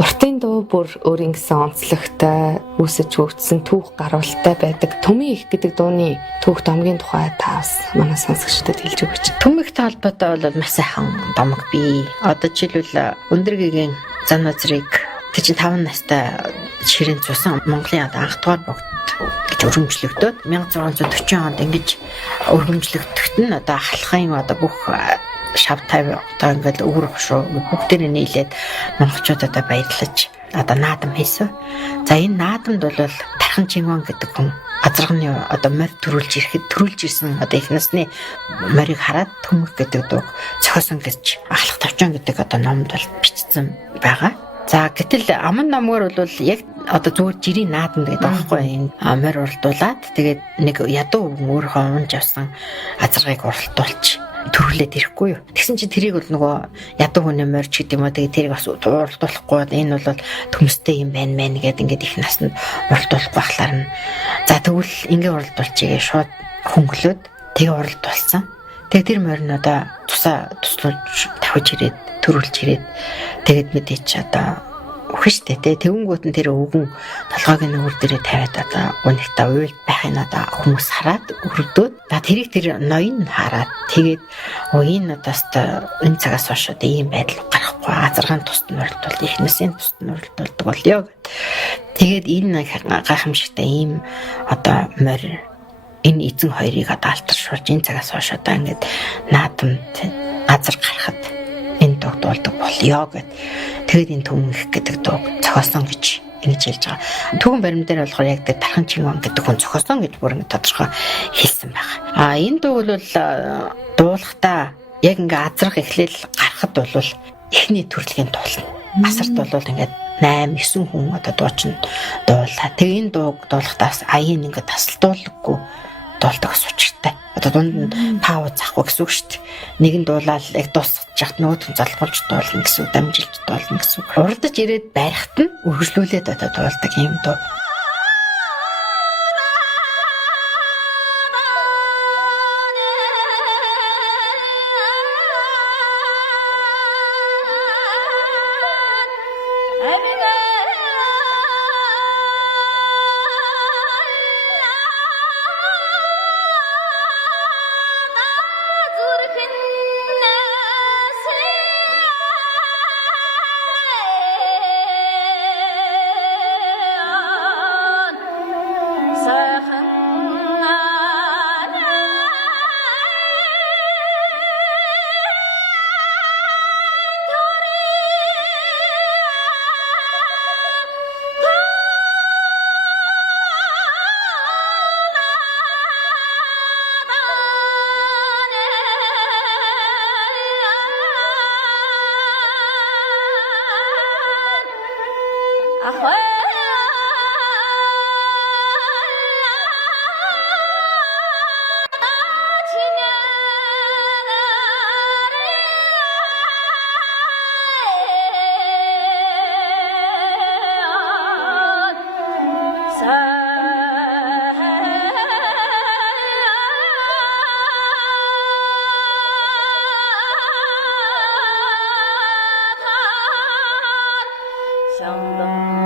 Уртын дуу бүр өөрийн гэсэн онцлогтой үсэж хөгжсөн түүх гарвалтай байдаг. Төмийн их гэдэг дууны түүх домгийн тухай та бас манай сонсогчдод хэлж өгөөч. Төмөгтэй холбоотой бол маш сайхан домог бий. Одоо жишээлбэл Өндөргийн зан назрыг тэр чинь 5 настай ширээн цусан Монголын одоо анх дугаар богд гэж өргөмжлөгдөөд 1640 онд ингэж өргөмжлөгдөхт нь одоо ахлахын одоо бүх шав тавь одоо ингээд өвөр хошуу бүгдээр нийлээд монголчуудад баярлаж одоо наадам хийсэн. За энэ наадамд бол Тархан Чингүн гэдэг хүн азарганы одоо морь төрүүлж ирсэн одоо их насны морийг хараад Төмөг гэдэг дуу зохиосон гэж Ахлах тавчан гэдэг одоо номд бол бичсэн байгаа. За гэтэл аман номгоор бол яг одоо зүгээр жирийн наадам гэдэг байхгүй энэ морь уралдуулаад тэгээд нэг ядуу өвгөн өөрөө унж авсан азаргыг уралдуулж төрүүлээд ирэхгүй юу. Тэгсэн чинь тэрийг бол нөгөө ядуу хүний морьч гэдэг юм уу тэгээд тэрийг бас уралдуулахгүй энэ бол төмөстэй юм байна мэн гэдэг ингээд их наснд уралдуулахгүй байхлаар нь за тэгвэл ингээ уралдуулчихъя шууд хөнгөлөөд тэгээ уралдуулсан. Тэгээ тэр морь нь одоо туслуулж тавьж ирээд төрүүлж ирээд тэгээд мэдээч одоо үхэн штэ тэгүнгүүт нь тэр өвгөн толгойн нүгэр дээрээ тавиад одоо унагтаа уйлд байхын одоо хүмүүс хараад өрөвдөөд тэрийг тэр ноён хараад тэгээд энэ одоос энэ цагаас хойш одоо ийм байдал гарахгүй азаргаан тусад нь уралдуулд ихнэсийн тусад нь уралдуулдаг болёо. Тэгээд энэ гайхамшигтай ийм одоо морь энэ эзэн хоёрыг одоо алтаршуулж энэ цагаас хойш одоо ингээд наадамд азар гарахад энэ дуу дуулдаг болёо гэд. Тэгээд энэ Төмөх гэдэг дуу зохиосон гэж ингэж хэлж байгаа. Түүхэн баримт дээр болохоор яг тэр Тархан Чингүн гэдэг хүн зохиосон гэж бүр ингэ тодорхой хэлсэн байна. Энэ дуу бол дуулахдаа яг ингээ азрах эхлэл гарахад бол эхний төрөлхийн дуулна. Асарт бол ингээд 8-9 хүн одоо дуучин дуулаа. Тэгээ энэ дууг дуулахдаа аян ингээ тасалдуулахгүй дуулдаг ус учиртай. Одоо дунд нь пауз захгүй гэсэн үг шүү дээ. Нэг нь дуулаад яг дуусчихад нөгөөд нь залхуулж дуулна гэсэн үг, дамжилж дуулна гэсэн үг. Урдаж ирээд байхад нь үргэлжлүүлээд одоо дуулдаг юм дуу. Shambhala